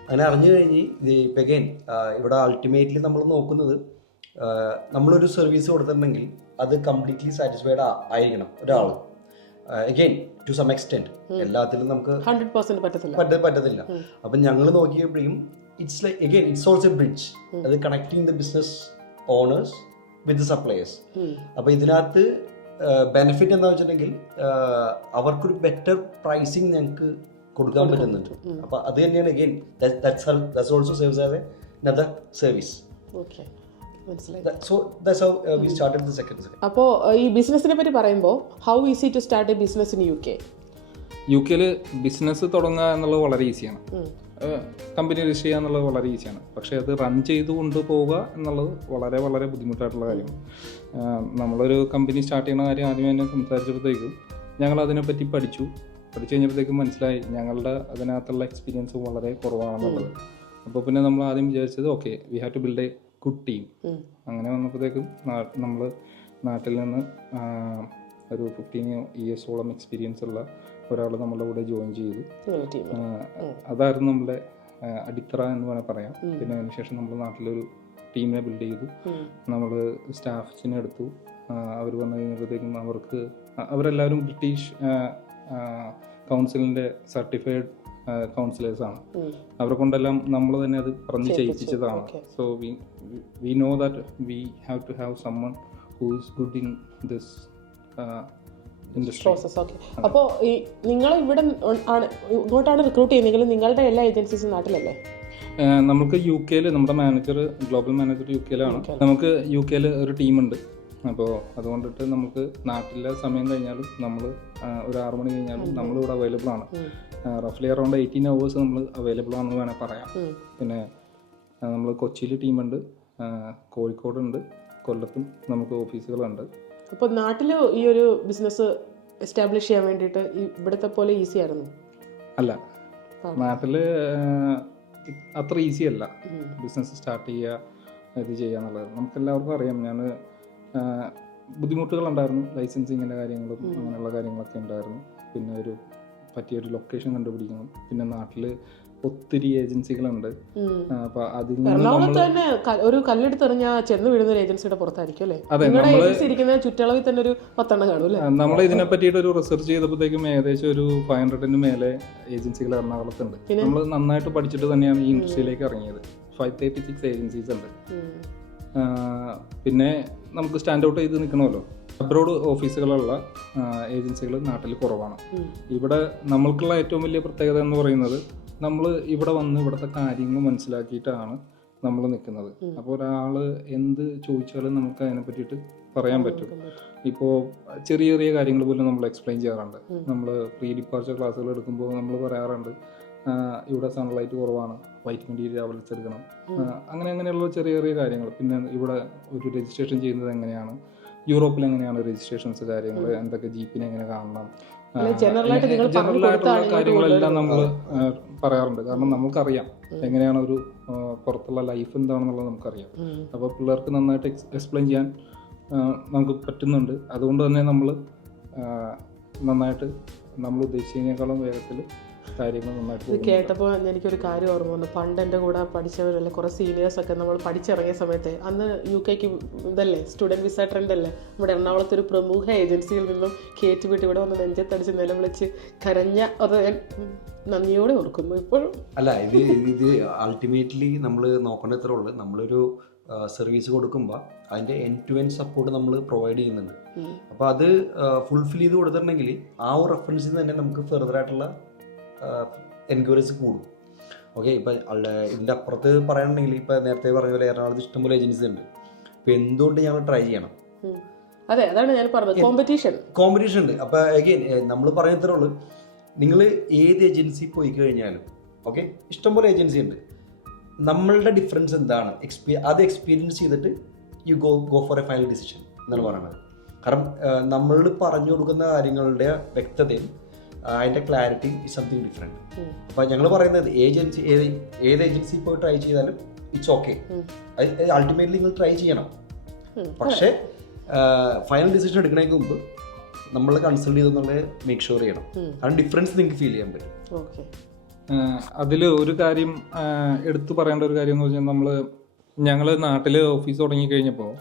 അങ്ങനെ അറിഞ്ഞു കഴിഞ്ഞ് ഇപ്പം അഗൈൻ ഇവിടെ അൾട്ടിമേറ്റ്ലി നമ്മൾ നോക്കുന്നത് നമ്മളൊരു സർവീസ് കൊടുത്തിട്ടുണ്ടെങ്കിൽ അത് കംപ്ലീറ്റ്ലി സാറ്റിസ്ഫൈഡ് ആയിരിക്കണം ഒരാൾ. അഗൈൻ ടു സം എക്സ്റ്റെൻറ്റ് എല്ലാത്തിലും നമുക്ക് 100% പറ്റത്തില്ല. അപ്പം ഞങ്ങൾ നോക്കിയപ്പോഴും it's like again it's also bridge, അത് connecting the business owners with the suppliers. അപ്പോൾ ഇതിനകത്ത് ബെനിഫിറ്റ് എന്താ വെച്ചിട്ടുണ്ടെങ്കിൽ അവർക്കൊരു ബെറ്റർ പ്രൈസിങ് ഞങ്ങൾക്ക് കൊടുക്കാൻ പറ്റുന്നുണ്ട്. അപ്പോൾ അത് തന്നെയാണ് again that's also serves as another service. Okay, മനസ്സിലായി. So that's how we started the second. അപ്പോൾ ഈ ബിസിനസിനെ പറ്റി പറയുമ്പോൾ how easy to start a business in UK? UK business തുടങ്ങുക എന്നുള്ളത് വളരെ ഈസിയാണ്. കമ്പനി രജിസ്റ്റർ ചെയ്യുക എന്നുള്ളത് വളരെ ഈസിയാണ്. പക്ഷേ അത് റൺ ചെയ്ത് കൊണ്ടുപോവുക എന്നുള്ളത് വളരെ വളരെ ബുദ്ധിമുട്ടായിട്ടുള്ള കാര്യമാണ്. നമ്മളൊരു കമ്പനി സ്റ്റാർട്ട് ചെയ്യുന്ന കാര്യം ആദ്യം തന്നെ സംസാരിച്ചപ്പോഴത്തേക്കും ഞങ്ങൾ അതിനെപ്പറ്റി പഠിച്ചു കഴിഞ്ഞപ്പോഴത്തേക്കും മനസ്സിലായി ഞങ്ങളുടെ അതിനകത്തുള്ള എക്സ്പീരിയൻസ് വളരെ കുറവാണെന്നുള്ളത്. അപ്പോൾ പിന്നെ നമ്മൾ ആദ്യം വിചാരിച്ചത് okay we have to build a good team. അങ്ങനെ വന്നപ്പോഴത്തേക്കും നമ്മൾ നാട്ടിൽ നിന്ന് ഒരു 15 ഇയേഴ്സോളം എക്സ്പീരിയൻസ് ഉള്ള ഒരാൾ നമ്മുടെ കൂടെ ജോയിൻ ചെയ്തു. അതായിരുന്നു നമ്മുടെ അടിത്തറ എന്ന് വേണമെങ്കിൽ പറയാം. പിന്നെ അതിനുശേഷം നമ്മൾ നാട്ടിലൊരു ടീമിനെ ബിൽഡ് ചെയ്തു. നമ്മൾ സ്റ്റാഫ്സിനെ എടുത്തു. അവർ വന്നു കഴിഞ്ഞപ്പോഴത്തേക്കും അവരെല്ലാവരും ബ്രിട്ടീഷ് കൗൺസിലിൻ്റെ സർട്ടിഫൈഡ് കൗൺസിലേഴ്സാണ്. അവരെ കൊണ്ടെല്ലാം നമ്മൾ തന്നെ അത് പറഞ്ഞ് ചെയ്യിപ്പിച്ചതാണ്. So we know that we have to have someone who is good in this process. Okay, അപ്പോൾ നിങ്ങൾ ഇവിടെ ഇങ്ങോട്ടാണ് റിക്രൂട്ട് ചെയ്യുന്നതെങ്കിൽ നിങ്ങളുടെ എല്ലാ ഏജൻസീസും നാട്ടിലല്ലേ? നമുക്ക് UK നമ്മുടെ മാനേജർ ഗ്ലോബൽ മാനേജർ UK നമുക്ക് UK ഒരു ടീമുണ്ട്. അപ്പോൾ അതുകൊണ്ടിട്ട് നമുക്ക് നാട്ടിലെ സമയം കഴിഞ്ഞാലും നമ്മൾ ഒരു 6 മണി കഴിഞ്ഞാലും നമ്മളിവിടെ അവൈലബിൾ ആണ്. റഫ്ലി അറൗണ്ട് 18 hours നമ്മൾ അവൈലബിൾ ആണെന്ന് വേണമെങ്കിൽ പറയാം. പിന്നെ നമ്മൾ കൊച്ചിയിൽ ടീമുണ്ട്, കോഴിക്കോടുണ്ട്, കൊല്ലത്തും നമുക്ക് ഓഫീസുകളുണ്ട്. അപ്പോൾ നാട്ടിൽ ഈ ഒരു ബിസിനസ് എസ്റ്റാബ്ലിഷ് ചെയ്യാൻ വേണ്ടിയിട്ട് ഇവിടുത്തെ പോലെ ഈസി ആയിരുന്നു? അല്ല, നാട്ടിൽ അത്ര ഈസി അല്ല ബിസിനസ് സ്റ്റാർട്ട് ചെയ്യുക, ഇത് ചെയ്യുക എന്നുള്ളത്. നമുക്കെല്ലാവർക്കും അറിയാം. ഞാൻ ബുദ്ധിമുട്ടുകളുണ്ടായിരുന്നു, ലൈസൻസിങ്ങിൻ്റെ കാര്യങ്ങളും അങ്ങനെയുള്ള കാര്യങ്ങളൊക്കെ ഉണ്ടായിരുന്നു. പിന്നെ പറ്റിയൊരു ലൊക്കേഷൻ കണ്ടുപിടിക്കണം. പിന്നെ നാട്ടിൽ ഒത്തിരി ഏജൻസികളുണ്ട്. അപ്പൊ അതിൽ തന്നെ ഒരു കല്ലെടുത്തെറിഞ്ഞാൽ ചെന്ന് വീഴുന്ന ഒരു ഏജൻസിയുടെ പുറത്തായിരിക്കും അല്ലേ? അതെ, ചുറ്റളവിൽ തന്നെ ഒരു 10 കാണും അല്ലേ? നമ്മൾ ഇതിനെ പറ്റിയിട്ട് ഒരു റിസർച്ച് ചെയ്തപ്പോഴത്തേക്കും ഏകദേശം ഒരു 500 മേലെ ഏജൻസികൾ എറണാകുളത്തുണ്ട്. നമ്മൾ നന്നായിട്ട് പഠിച്ചിട്ട് തന്നെയാണ് ഈ ഇൻഡസ്ട്രിയിലേക്ക് ഇറങ്ങിയത്. 536 ഏജൻസീസ് ഉണ്ട്. പിന്നെ നമുക്ക് സ്റ്റാൻഡ് ഔട്ട് ചെയ്ത് നിൽക്കണമല്ലോ. അബ്രോഡ് ഓഫീസുകളുള്ള ഏജൻസികൾ നാട്ടിൽ കുറവാണ്. ഇവിടെ നമ്മൾക്കുള്ള ഏറ്റവും വലിയ പ്രത്യേകത എന്ന് പറയുന്നത് നമ്മൾ ഇവിടെ വന്ന് ഇവിടുത്തെ കാര്യങ്ങൾ മനസ്സിലാക്കിയിട്ടാണ് നമ്മൾ നിൽക്കുന്നത്. അപ്പോൾ ഒരാൾ എന്ത് ചോദിച്ചാലും നമുക്ക് അതിനെ പറ്റിയിട്ട് പറയാൻ പറ്റും. ഇപ്പോൾ ചെറിയ ചെറിയ കാര്യങ്ങൾ പോലും നമ്മൾ എക്സ്പ്ലെയിൻ ചെയ്യാറുണ്ട്. നമ്മൾ പ്രീ ഡിപ്പാർച്ചർ ക്ലാസ്സുകൾ എടുക്കുമ്പോൾ നമ്മൾ പറയാറുണ്ട് ഇവിടെ സൺലൈറ്റ് കുറവാണ്, വൈറ്റമിൻ ഡി ടാബ്ലറ്റ്സ് എടുക്കണം, അങ്ങനെയുള്ള ചെറിയ ചെറിയ കാര്യങ്ങൾ. പിന്നെ ഇവിടെ ഒരു രജിസ്ട്രേഷൻ ചെയ്യുന്നത് എങ്ങനെയാണ്, യൂറോപ്പിൽ എങ്ങനെയാണ് രജിസ്ട്രേഷൻസ് കാര്യങ്ങൾ, എന്തൊക്കെ ജീപ്പിനെ എങ്ങനെ കാണണം, ജനറൽ ആയിട്ടുള്ള കാര്യങ്ങളെല്ലാം നമ്മൾ പറയാറുണ്ട്. കാരണം നമുക്കറിയാം എങ്ങനെയാണ് ഒരു പുറത്തുള്ള ലൈഫ് എന്താണെന്നുള്ളത് നമുക്കറിയാം. അപ്പോൾ പിള്ളേർക്ക് നന്നായിട്ട് എക്സ്പ്ലെയിൻ ചെയ്യാൻ നമുക്ക് പറ്റുന്നുണ്ട്. അതുകൊണ്ട് തന്നെ നമ്മൾ നന്നായിട്ട് നമ്മൾ ഉദ്ദേശിച്ചതിനേക്കാളും വേഗത്തിൽ കാര്യങ്ങൾ നന്നായിട്ട്. ഇത് കേട്ടപ്പോൾ എനിക്കൊരു കാര്യം ഓർമ്മ വന്നു. പണ്ട് എൻ്റെ കൂടെ പഠിച്ചവരല്ലേ കുറേ സീനിയേഴ്സൊക്കെ നമ്മൾ പഠിച്ചിറങ്ങിയ സമയത്ത് അന്ന് UK ഇതല്ലേ സ്റ്റുഡൻറ്റ് വിസ ട്രെൻഡ് അല്ലേ, നമ്മുടെ എറണാകുളത്ത് ഒരു പ്രമുഖ ഏജൻസിയിൽ നിന്നും കയറ്റിവിട്ട് ഇവിടെ വന്ന് നെഞ്ചത്തടിച്ച് നിലവിളിച്ച് കരഞ്ഞ അത് നന്ദിയോടെ ഓർക്കുന്നു ഇപ്പോഴും. അല്ല, ഇത് അൾട്ടിമേറ്റ്ലി നമ്മൾ നോക്കേണ്ട ഇത്രേ ഉള്ളൂ. നമ്മളൊരു സർവീസ് കൊടുക്കുമ്പോൾ അതിൻ്റെ എൻഡ് ടു എൻഡ് സപ്പോർട്ട് നമ്മൾ പ്രൊവൈഡ് ചെയ്യുന്നുണ്ട്. അപ്പോൾ അത് ഫുൾഫിൽ ചെയ്ത് കൊടുത്തിട്ടുണ്ടെങ്കിൽ ആ ഒരു റെഫറൻസിൽ നിന്ന് തന്നെ നമുക്ക് ഫെർദർ ആയിട്ടുള്ള എൻക്വയറീസ് കൂടും. ഓക്കെ, ഇപ്പം ഇതിൻ്റെ അപ്പുറത്ത് പറയുകയാണെങ്കിൽ ഇപ്പം നേരത്തെ പറഞ്ഞ പോലെ എറണാകുളത്ത് ഇഷ്ടംപോലെ ഏജൻസി ഉണ്ട്. ഇപ്പം എന്തുകൊണ്ട് ഞങ്ങൾ ട്രൈ ചെയ്യണം? അതെ, അതാണ് ഞാൻ പറഞ്ഞത്, കോമ്പറ്റീഷൻ ഉണ്ട്. അപ്പം അഗൈൻ നമ്മൾ പറയുന്നത്രേ ഉള്ളൂ, നിങ്ങൾ ഏത് ഏജൻസി പോയി കഴിഞ്ഞാലും ഓക്കെ ഇഷ്ടംപോലെ ഏജൻസി ഉണ്ട്. നമ്മളുടെ ഡിഫറൻസ് എന്താണ് അത് എക്സ്പീരിയൻസ് ചെയ്തിട്ട് you go for A final decision എന്നാണ് പറയുന്നത്. കാരണം നമ്മൾ പറഞ്ഞു കൊടുക്കുന്ന കാര്യങ്ങളുടെ വ്യക്തതയും അതിൻ്റെ ക്ലാരിറ്റി ഇസ് സംതിങ് ഡിഫറെൻറ്റ്. അപ്പോൾ ഞങ്ങൾ പറയുന്നത് ഏത് ഏജൻസി പോയി ട്രൈ ചെയ്താലും ഇറ്റ്സ് ഓക്കെ. അൾട്ടിമേറ്റ്ലി നിങ്ങൾ ട്രൈ ചെയ്യണം. പക്ഷേ ഫൈനൽ ഡിസിഷൻ എടുക്കണതിന് മുമ്പ് നമ്മൾ കൺസൾട്ട് ചെയ്തെന്നുള്ളത് മേക്ക് ഷുവർ ചെയ്യണം. കാരണം ഡിഫറൻസ് നിങ്ങൾക്ക് ഫീൽ ചെയ്യാൻ പറ്റും. ഓക്കെ. അതിൽ ഒരു കാര്യം എടുത്തു പറയേണ്ട ഒരു കാര്യം എന്ന് വെച്ചാൽ ഞങ്ങൾ നാട്ടിൽ ഓഫീസ് തുടങ്ങിക്കഴിഞ്ഞപ്പോൾ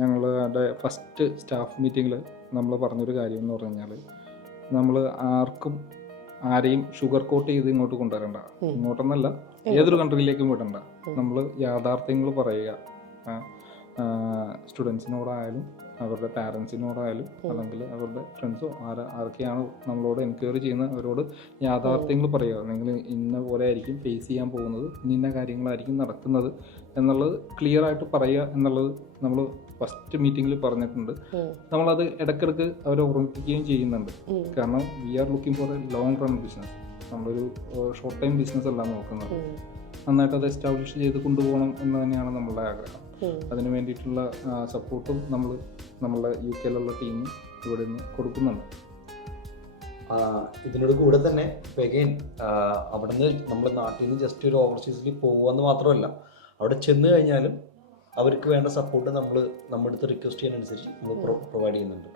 ഞങ്ങളുടെ ഫസ്റ്റ് സ്റ്റാഫ് മീറ്റിങ്ങിൽ നമ്മൾ പറഞ്ഞൊരു കാര്യം എന്ന് പറഞ്ഞു കഴിഞ്ഞാൽ നമ്മൾ ആരെയും ഷുഗർ കോട്ട് ചെയ്ത് ഇങ്ങോട്ട് കൊണ്ടുവരണ്ട. ഇങ്ങോട്ടെന്നല്ല, ഏതൊരു കൺട്രിയിലേക്കും വിടണ്ട. നമ്മൾ യാഥാർത്ഥ്യങ്ങൾ പറയുക. സ്റ്റുഡൻസിനോടായാലും അവരുടെ പാരൻസിനോടായാലും അല്ലെങ്കിൽ അവരുടെ ഫ്രണ്ട്സോ ആരൊക്കെയാണ് നമ്മളോട് എൻക്വയറി ചെയ്യുന്നത് അവരോട് യാഥാർത്ഥ്യങ്ങൾ പറയുക. നിങ്ങൾ ഇന്ന പോലെ ആയിരിക്കും ഫേസ് ചെയ്യാൻ പോകുന്നത്, ഇന്ന കാര്യങ്ങളായിരിക്കും നടക്കുന്നത് എന്നുള്ളത് ക്ലിയർ ആയിട്ട് പറയുക എന്നുള്ളത് നമ്മൾ ഫസ്റ്റ് മീറ്റിങ്ങിൽ പറഞ്ഞിട്ടുണ്ട്. നമ്മളത് ഇടയ്ക്കിടയ്ക്ക് അവരെ ഓർമ്മിപ്പിക്കുകയും ചെയ്യുന്നുണ്ട്. കാരണം we are looking for a long run business. നമ്മളൊരു ഷോർട്ട് ടൈം ബിസിനസ് അല്ല നോക്കുന്നത്. നന്നായിട്ട് അത് എസ്റ്റാബ്ലിഷ് ചെയ്ത് കൊണ്ടുപോകണം എന്ന് തന്നെയാണ് നമ്മളുടെ ആഗ്രഹം. അതിന് വേണ്ടിയിട്ടുള്ള സപ്പോർട്ടും നമ്മളുടെ UK-യിലുള്ള ടീം ഇവിടെ നിന്ന് കൊടുക്കുന്നുണ്ട്. ഇതിനോട് കൂടെ തന്നെ അഗൈൻ അവിടെ നിന്ന് നമ്മുടെ നാട്ടിൽ നിന്ന് ജസ്റ്റ് ഒരു ഓവർസീസിൽ പോകുമെന്ന് മാത്രമല്ല, അവിടെ ചെന്ന് കഴിഞ്ഞാലും അവർക്ക് വേണ്ട സപ്പോർട്ട് നമ്മുടെ അടുത്ത് റിക്വസ്റ്റ് ചെയ്യാനനുസരിച്ച് നമ്മൾ പ്രൊവൈഡ് ചെയ്യുന്നുണ്ട്.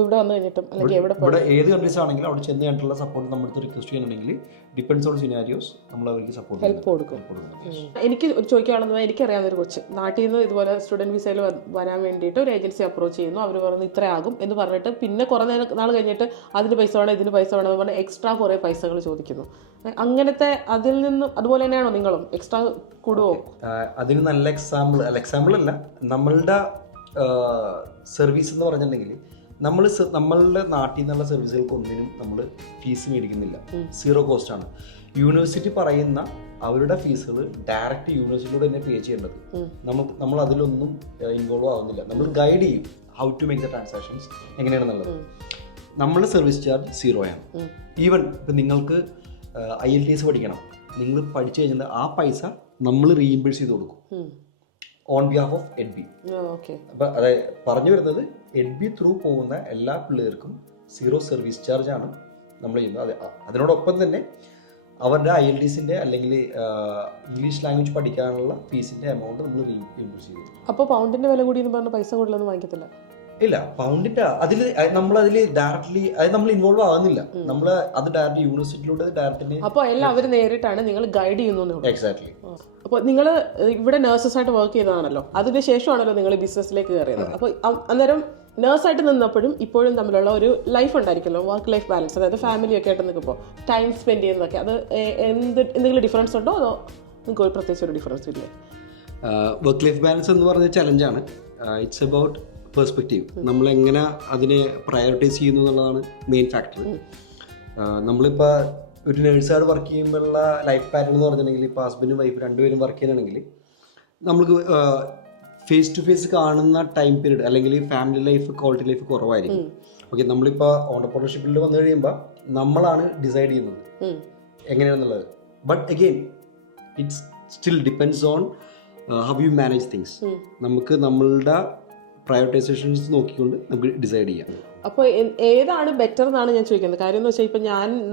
ഇവിടെ വന്നു കഴിഞ്ഞിട്ടും അല്ലെങ്കിൽ ഇവിടെ ഏത് കൺട്രീസ് ആണെങ്കിലും അവിടെ ചെന്ന് കഴിഞ്ഞിട്ടുള്ള സപ്പോർട്ട് നമ്മുടെ അടുത്ത് റിക്വസ്റ്റ് ചെയ്യാനുണ്ടെങ്കിൽ ഡിപ്പെൻഡ്സ് ഓൺ സിനാരിയോസ് നമ്മൾ അവർക്ക് സപ്പോർട്ട് ഹെൽപ്പ് കൊടുക്കും. എനിക്ക് ചോദിക്കുകയാണെന്ന് എനിക്കറിയാവുന്ന ഒരു കൊച്ച് നാട്ടിൽ നിന്ന് ഇതുപോലെ സ്റ്റുഡൻറ് വിസയിൽ വരാൻ വേണ്ടിയിട്ട് ഒരു ഏജൻസി അപ്രോച്ച് ചെയ്യുന്നു. അവർ പറഞ്ഞു ഇത്രയാകും എന്ന് പറഞ്ഞിട്ട് പിന്നെ കുറേ നാൾ കഴിഞ്ഞിട്ട് അതിന് പൈസ വേണം ഇതിന് പൈസ വേണം എന്ന് പറഞ്ഞാൽ എക്സ്ട്രാ കുറേ പൈസകൾ ചോദിക്കുന്നു. അങ്ങനത്തെ അതിൽ നിന്നും അതുപോലെ തന്നെയാണോ നിങ്ങളും എക്സ്ട്രാ കൂടുവോ? അതിന് നല്ല എക്സാമ്പിൾ അല്ല, നമ്മളുടെ സർവീസ് എന്ന് പറഞ്ഞിട്ടുണ്ടെങ്കിൽ നമ്മളുടെ നാട്ടിൽ നിന്നുള്ള സർവീസുകൾക്ക് ഒന്നിനും നമ്മൾ ഫീസ് മേടിക്കുന്നില്ല. 0 കോസ്റ്റ് ആണ്. യൂണിവേഴ്സിറ്റി പറയുന്ന അവരുടെ ഫീസുകൾ ഡയറക്റ്റ് യൂണിവേഴ്സിറ്റിയോട് തന്നെ പേ ചെയ്യേണ്ടത്. നമ്മൾ അതിലൊന്നും ഇൻവോൾവ് ആവുന്നില്ല. നമ്മൾ ഗൈഡ് ചെയ്യും how to make the transactions എങ്ങനെയാണെന്നുള്ളത്. നമ്മളുടെ സർവീസ് ചാർജ് 0 ആണ്. ഈവൻ ഇപ്പം നിങ്ങൾക്ക് IELTS പഠിക്കണം, നിങ്ങൾ പഠിച്ചു കഴിഞ്ഞാൽ ആ പൈസ നമ്മൾ റീഇംബേഴ്സ് ചെയ്ത് കൊടുക്കും ഓൺ ബിഹാഫ് ഓഫ് EDBI. അപ്പം അതായത് പറഞ്ഞു വരുന്നത് EDBI ത്രൂ പോകുന്ന എല്ലാ പിള്ളേർക്കും 0 സർവീസ് ചാർജ് ആണ് നമ്മൾ ചെയ്യുന്നത്. അതിനോടൊപ്പം തന്നെ അവരുടെ IELTS-ന്റെ അല്ലെങ്കിൽ ഇംഗ്ലീഷ് ലാംഗ്വേജ് പഠിക്കാനുള്ള ഫീസിന്റെ എമൗണ്ട് നമ്മൾ റീഇംബേഴ്സ് ചെയ്യും. അപ്പോൾ പൗണ്ടിന്റെ വില കൂടി എന്ന് പറഞ്ഞ പൈസ കൂടുതലൊന്നും വാങ്ങിക്കത്തില്ല? ഇല്ല, പൗണ്ടിന്റെ നമ്മളതിൽ ഡയറക്റ്റ്ലി നമ്മൾ ഇൻവോൾവ് ആകുന്നില്ല. നമ്മൾ അത് ഡയറക്റ്റ് യൂണിവേഴ്സിറ്റിയിലൂടെ ഡയറക്റ്റ്. അപ്പോൾ എല്ലാം അവർ നേരിട്ടാണ് നിങ്ങൾ ഗൈഡ് ചെയ്യുന്നു. എക്സാക്ട്ലി. അപ്പോൾ നിങ്ങൾ ഇവിടെ നഴ്സസായിട്ട് വർക്ക് ചെയ്തതാണല്ലോ, അതിന് ശേഷമാണല്ലോ നിങ്ങൾ ബിസിനസ്സിലേക്ക് കയറിയത്. അപ്പോൾ അന്നേരം നഴ്സായിട്ട് നിന്നപ്പോഴും ഇപ്പോഴും തമ്മിലുള്ള ഒരു ലൈഫ് ഉണ്ടായിരിക്കുമല്ലോ, വർക്ക് ലൈഫ് ബാലൻസ്, അതായത് ഫാമിലി ഒക്കെ ആയിട്ട് നിൽക്കുമ്പോൾ ടൈം സ്പെൻഡ് ചെയ്യുന്നതൊക്കെ അത് എന്തെങ്കിലും ഡിഫറൻസ് ഉണ്ടോ അതോ നിങ്ങൾക്ക് ഒരു പ്രത്യേകിച്ച് ഒരു ഡിഫറൻസ് ഇല്ലേ? വർക്ക് ലൈഫ് ബാലൻസ് എന്ന് പറഞ്ഞ ചലഞ്ചാണ്. It's about perspective. നമ്മളെങ്ങനെ അതിനെ പ്രയോറിറ്റൈസ് ചെയ്യുന്നു എന്നുള്ളതാണ് മെയിൻ ഫാക്ടർ. നമ്മളിപ്പോൾ ഒരു നേഴ്സായിട്ട് വർക്ക് ചെയ്യുമ്പോഴുള്ള ലൈഫ് പാറ്റേൺ എന്ന് പറഞ്ഞിട്ടുണ്ടെങ്കിൽ ഇപ്പോൾ ഹസ്ബൻഡും വൈഫ് രണ്ടുപേരും വർക്ക് ചെയ്യുകയാണെങ്കിൽ നമുക്ക് ഫേസ് ടു ഫേസ് കാണുന്ന ടൈം പീരീഡ് അല്ലെങ്കിൽ ഫാമിലി ലൈഫ് ക്വാളിറ്റി ലൈഫ് കുറവായിരിക്കും. ഓക്കെ, നമ്മളിപ്പോൾ ഓണ്ടർപ്രണർഷിപ്പിൽ വന്നു കഴിയുമ്പോൾ നമ്മളാണ് ഡിസൈഡ് ചെയ്യുന്നത് എങ്ങനെയാണെന്നുള്ളത്. But again it's still depends on how you manage things. നമുക്ക് നമ്മളുടെ പ്രയോറിറ്റൈസേഷൻസ് നോക്കിക്കൊണ്ട് നമുക്ക് ഡിസൈഡ് ചെയ്യാം. അപ്പോൾ ഏതാണ് ബെറ്റർ എന്നാണ് ഞാൻ ചോദിക്കുന്നത്. കാര്യം എന്ന് വെച്ചാൽ ഇപ്പം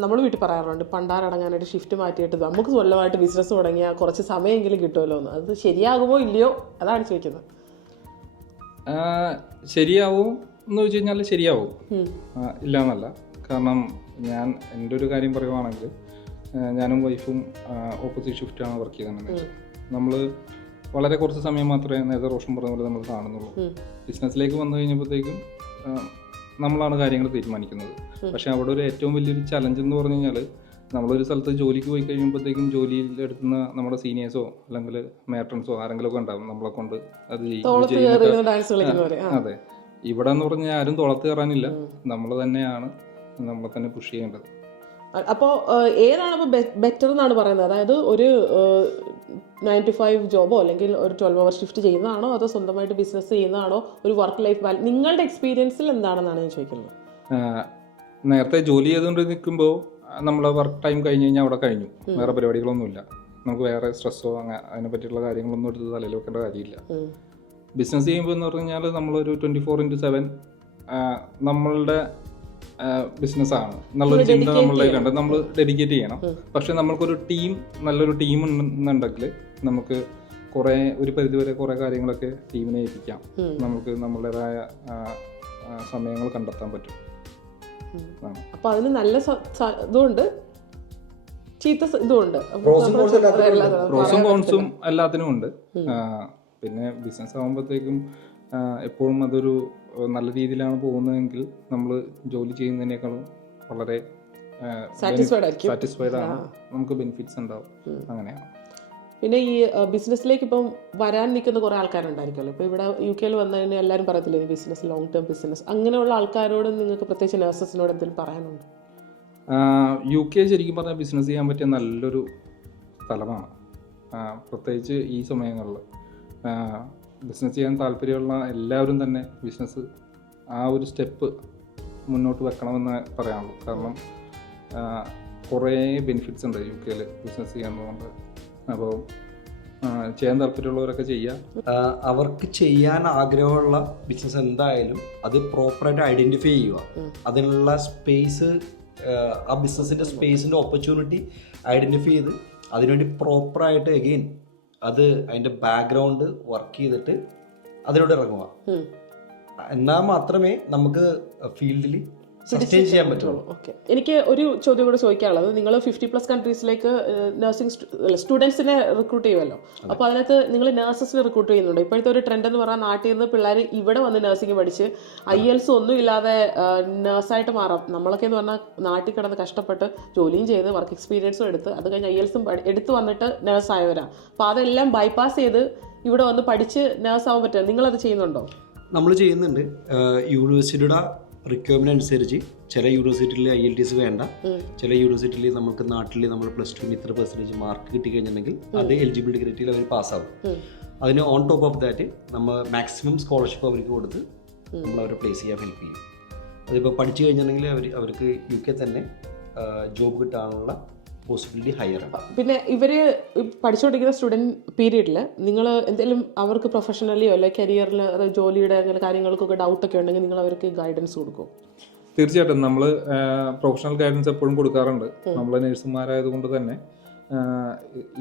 നമ്മൾ വീട്ടിൽ പറയാറുണ്ട് പണ്ടാരടങ്ങാനായിട്ട് ഷിഫ്റ്റ് മാറ്റിയിട്ട് നമുക്ക് സ്വന്തമായിട്ട് ബിസിനസ് തുടങ്ങിയാൽ കുറച്ച് സമയമെങ്കിലും കിട്ടുമല്ലോ എന്ന്. അത് ശരിയാകുമോ ഇല്ലയോ അതാണ് ചോദിക്കുന്നത്. ശരിയാവും എന്ന് വെച്ച് കഴിഞ്ഞാൽ ശരിയാവും, ഇല്ല എന്നല്ല. കാരണം എൻ്റെ ഒരു കാര്യം പറയുവാണെങ്കിൽ ഞാനും വൈഫും ഓപ്പോസിറ്റ് ഷിഫ്റ്റാണ് വർക്ക് ചെയ്തിട്ടുണ്ടെങ്കിൽ നമ്മൾ വളരെ കുറച്ച് സമയം മാത്രമേ നേരത്തെ റോഷൻ പറഞ്ഞ പോലെ നമ്മൾ കാണുന്നുള്ളൂ. ബിസിനസ്സിലേക്ക് വന്നു കഴിഞ്ഞപ്പോഴത്തേക്കും നമ്മളാണ് കാര്യങ്ങൾ തീരുമാനിക്കുന്നത്. പക്ഷെ അവിടെ ഒരു ഏറ്റവും വലിയൊരു ചലഞ്ച് എന്ന് പറഞ്ഞു കഴിഞ്ഞാൽ നമ്മളൊരു സ്ഥലത്ത് ജോലിക്ക് പോയി കഴിയുമ്പോഴത്തേക്കും ജോലിയിൽ എടുക്കുന്ന നമ്മുടെ സീനിയേഴ്സോ അല്ലെങ്കിൽ മേട്രൻസോ ആരെങ്കിലും ഒക്കെ ഉണ്ടാവും നമ്മളെ കൊണ്ട് അത് അതെ. ഇവിടെ എന്ന് പറഞ്ഞാൽ ആരും തുളത്ത് കയറാനില്ല, നമ്മൾ തന്നെയാണ് നമ്മളെ തന്നെ പുഷ് ചെയ്യേണ്ടത്. അപ്പോൾ ഏതാണ് അപ്പോൾ ബെറ്റർ എന്നാണ് പറയുന്നത്? അതായത് ഒരു 9 to 5 ജോബോ അല്ലെങ്കിൽ ഒരു 12 hour ഷിഫ്റ്റ് ചെയ്യുന്നതാണോ അതോ സ്വന്തമായിട്ട് ബിസിനസ് ചെയ്യുന്നതാണോ? ഒരു വർക്ക് ലൈഫ് ബാലൻസ് നിങ്ങളുടെ എക്സ്പീരിയൻസിൽ എന്താണെന്നാണ് ഞാൻ ചോദിക്കുന്നത്. നേരത്തെ ജോലി ചെയ്തുകൊണ്ട് നിൽക്കുമ്പോൾ നമ്മളെ വർക്ക് ടൈം കഴിഞ്ഞ് കഴിഞ്ഞാൽ അവിടെ കഴിഞ്ഞു, വേറെ പരിപാടികളൊന്നുമില്ല. നമുക്ക് വേറെ സ്ട്രെസ്സോ അതിനെ പറ്റിയുള്ള കാര്യങ്ങളൊന്നും എടുത്ത് തലയിൽ വെക്കേണ്ട കാര്യമില്ല. ബിസിനസ് ചെയ്യുമ്പോൾ എന്ന് പറഞ്ഞു കഴിഞ്ഞാൽ നമ്മളൊരു 24/7 നമ്മളുടെ ബിസിനസ്സാണ് എന്നുള്ളൊരു ചിന്ത നമ്മളുടെ കണ്ട് നമ്മൾ ഡെഡിക്കേറ്റ് ചെയ്യണം. പക്ഷെ നമ്മൾക്കൊരു നല്ലൊരു ടീം എന്നുണ്ടെങ്കിൽ നമുക്ക് ഒരു പരിധിവരെ കുറേ കാര്യങ്ങളൊക്കെ ടീമിനെ ഏൽപ്പിക്കാം. നമുക്ക് നമ്മുടേതായ സമയങ്ങൾ കണ്ടെത്താൻ പറ്റും. അപ്പൊ അതിന് നല്ല ഇതുണ്ട്, ചീത്ത ഇതുണ്ട്, പ്രോസും കോൺസും എല്ലാത്തിനും ഉണ്ട്. പിന്നെ ബിസിനസ് ആകുമ്പോഴത്തേക്കും എപ്പോഴും അതൊരു നല്ല രീതിയിലാണ് പോകുന്നതെങ്കിൽ നമ്മൾ ജോലി ചെയ്യുന്നതിനേക്കാളും വളരെ സാറ്റിസ്ഫൈഡ് ആണ്, നമുക്ക് ബെനിഫിറ്റ്സ് ഉണ്ടാവും. അങ്ങനെയാണ്. പിന്നെ ഈ ബിസിനസ്സിലേക്ക് ഇപ്പം വരാൻ നിൽക്കുന്ന കുറേ ആൾക്കാരുണ്ടായിരിക്കുമല്ലോ. ഇപ്പോൾ ഇവിടെ UK വന്നു കഴിഞ്ഞാൽ എല്ലാവരും പറയത്തില്ലേ ബിസിനസ്, ലോങ് ടേം ബിസിനസ്, അങ്ങനെയുള്ള ആൾക്കാരോട് നിങ്ങൾക്ക് പ്രത്യേകിച്ച് നഴ്സസിനോട് എന്തെങ്കിലും പറയാനുണ്ട്? UK ശരിക്കും പറഞ്ഞാൽ ബിസിനസ് ചെയ്യാൻ പറ്റിയ നല്ലൊരു സ്ഥലമാണ്. പ്രത്യേകിച്ച് ഈ സമയങ്ങളിൽ ബിസിനസ് ചെയ്യാൻ താല്പര്യമുള്ള എല്ലാവരും തന്നെ ബിസിനസ് ആ ഒരു സ്റ്റെപ്പ് മുന്നോട്ട് വെക്കണമെന്ന് പറയാനുള്ളൂ. കാരണം കുറേ ബെനിഫിറ്റ്സ് ഉണ്ട് UK ബിസിനസ് ചെയ്യാവുന്നതുകൊണ്ട്. അപ്പോൾ ചെയ്യാൻ താല്പര്യമുള്ളവരൊക്കെ ചെയ്യാം. അവർക്ക് ചെയ്യാൻ ആഗ്രഹമുള്ള ബിസിനസ് എന്തായാലും അത് പ്രോപ്പറായിട്ട് ഐഡൻറ്റിഫൈ ചെയ്യുക. അതിനുള്ള സ്പേസ്, ആ ബിസിനസ്സിൻ്റെ സ്പേസിൻ്റെ ഓപ്പർച്യൂണിറ്റി ഐഡൻറ്റിഫൈ ചെയ്ത് അതിനുവേണ്ടി പ്രോപ്പറായിട്ട് എഗെയിൻ അത് അതിൻ്റെ ബാക്ക്ഗ്രൗണ്ട് വർക്ക് ചെയ്തിട്ട് അതിനോട് ഇറങ്ങുക. എന്നാൽ മാത്രമേ നമുക്ക് ഫീൽഡിൽ സസ്റ്റെയിൻ ചെയ്യാൻ പറ്റുള്ളൂ. ഓക്കെ, എനിക്ക് ഒരു ചോദ്യം കൂടെ ചോദിക്കാനുള്ളത്, നിങ്ങൾ 50+ കൺട്രീസിലേക്ക് നഴ്സിംഗ് സ്റ്റുഡൻസിനെ റിക്രൂട്ട് ചെയ്യുമല്ലോ. അപ്പോൾ അതിനകത്ത് നിങ്ങൾ നഴ്സസിനെ റിക്രൂട്ട് ചെയ്യുന്നുണ്ട്. ഇപ്പോഴത്തെ ഒരു ട്രെൻഡ് എന്ന് പറഞ്ഞാൽ നാട്ടിൽ നിന്ന് പിള്ളേർ ഇവിടെ വന്ന് നഴ്സിംഗ് പഠിച്ച് IELTS ഒന്നും ഇല്ലാതെ നഴ്സായിട്ട് മാറാം. നമ്മളൊക്കെ എന്ന് പറഞ്ഞാൽ നാട്ടിൽ കിടന്ന് കഷ്ടപ്പെട്ട് ജോലിയും ചെയ്ത് വർക്ക് എക്സ്പീരിയൻസും എടുത്ത് അത് കഴിഞ്ഞ് IELTSും എടുത്ത് വന്നിട്ട് നഴ്സായവരാണ്. അപ്പോൾ അതെല്ലാം ബൈപ്പാസ് ചെയ്ത് ഇവിടെ വന്ന് പഠിച്ച് നഴ്സാവാൻ പറ്റുക. നിങ്ങളത് ചെയ്യുന്നുണ്ടോ? നമ്മൾ ചെയ്യുന്നുണ്ട്. യൂണിവേഴ്സിറ്റിയുടെ റിക്വയർമെന്റ് അനുസരിച്ച് ചില യൂണിവേഴ്സിറ്റിയിൽ IELTS വേണ്ട, ചില യൂണിവേഴ്സിറ്റിയിൽ നമുക്ക് നാട്ടിൽ നമ്മൾ +2 ഇത്ര % മാർക്ക് കിട്ടിക്കഴിഞ്ഞിട്ടുണ്ടെങ്കിൽ അത് എലിജിബിലിറ്റി ക്രൈറ്റീരിയയിൽ അവർ പാസ്സാവും. അതിന് ഓൺ ടോപ്പ് ഓഫ് ദാറ്റ് നമ്മൾ മാക്സിമം സ്കോളർഷിപ്പ് അവർക്ക് കൊടുത്ത് നമ്മൾ അവരെ പ്ലേസ് ചെയ്യാൻ ഹെൽപ്പ് ചെയ്യും. അതിപ്പോൾ പഠിച്ചു കഴിഞ്ഞിട്ടുണ്ടെങ്കിൽ അവർക്ക് UK തന്നെ ജോബ് കിട്ടാനുള്ള പോസിബിലിറ്റി ഹയർ ആണ്. പിന്നെ ഇവർ പഠിച്ചുകൊണ്ടിരിക്കുന്ന സ്റ്റുഡൻറ് പീരീഡിൽ നിങ്ങൾ എന്തെങ്കിലും അവർക്ക് പ്രൊഫഷണലിയോ അല്ലെങ്കിൽ കരിയറിൽ ജോലിയുടെ അങ്ങനെ കാര്യങ്ങൾക്കൊക്കെ ഡൗട്ടൊക്കെ ഉണ്ടെങ്കിൽ നിങ്ങൾ അവർക്ക് ഗൈഡൻസ് കൊടുക്കും? തീർച്ചയായിട്ടും നമ്മൾ പ്രൊഫഷണൽ ഗൈഡൻസ് എപ്പോഴും കൊടുക്കാറുണ്ട്. നമ്മൾ നഴ്സുമാരായതുകൊണ്ട് തന്നെ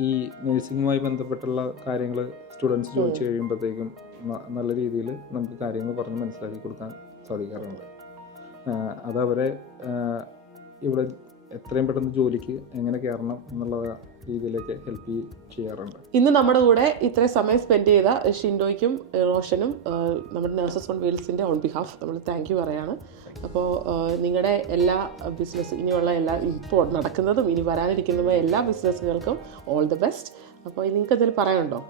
ഈ നഴ്സിംഗുമായി ബന്ധപ്പെട്ടുള്ള കാര്യങ്ങൾ സ്റ്റുഡൻസ് ചോദിച്ചു കഴിയുമ്പോഴത്തേക്കും നല്ല രീതിയിൽ നമുക്ക് കാര്യങ്ങൾ പറഞ്ഞ് മനസ്സിലാക്കി കൊടുക്കാൻ സാധിക്കാറുണ്ട്. അതവരെ ഇവിടെ എത്രയും പെട്ടെന്ന് ജോലിക്ക് എങ്ങനെ കയറണം എന്നുള്ള രീതിയിലേക്ക് ഹെൽപ്പ് ചെയ്യാറുണ്ട്. ഇന്ന് നമ്മുടെ കൂടെ ഇത്രയും സമയം സ്പെൻഡ് ചെയ്ത ഷിൻഡോയ്ക്കും റോഷനും നമ്മുടെ നഴ്സസ് ഓൺ വീൽസിൻ്റെ ഓൺ ബിഹാഫ് നമ്മൾ താങ്ക് യു പറയാണ്. അപ്പോൾ നിങ്ങളുടെ എല്ലാ ബിസിനസ്, ഇനിയുള്ള എല്ലാ ഇപ്പോൾ നടക്കുന്നതും ഇനി വരാനിരിക്കുന്നതുമായ എല്ലാ ബിസിനസ്സുകൾക്കും ഓൾ ദി ബെസ്റ്റ്. അപ്പോൾ നിങ്ങൾക്ക് എന്തെങ്കിലും പറയാനുണ്ടോ?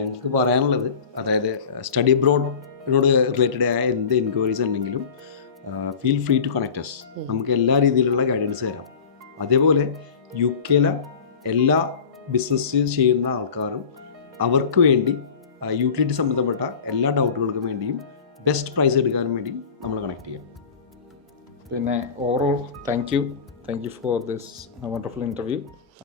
ഞങ്ങൾക്ക് പറയാനുള്ളത്, അതായത് സ്റ്റഡി അബ്രോഡിനോട് റിലേറ്റഡ് ആയ എന്ത് എൻക്വയറീസ് ഉണ്ടെങ്കിലും feel free to connect us. നമുക്ക് എല്ലാ രീതിയിലുള്ള ഗൈഡൻസ് തരാം. അതേപോലെ UK എല്ലാ ബിസിനസ് ചെയ്യുന്ന ആൾക്കാരും അവർക്ക് വേണ്ടി യൂട്ടിലിറ്റി സംബന്ധപ്പെട്ട എല്ലാ ഡൗട്ടുകൾക്കും വേണ്ടിയും ബെസ്റ്റ് പ്രൈസ് എടുക്കാനും വേണ്ടിയും നമ്മൾ കണക്ട് ചെയ്യാം. പിന്നെ overall thank you for this wonderful interview.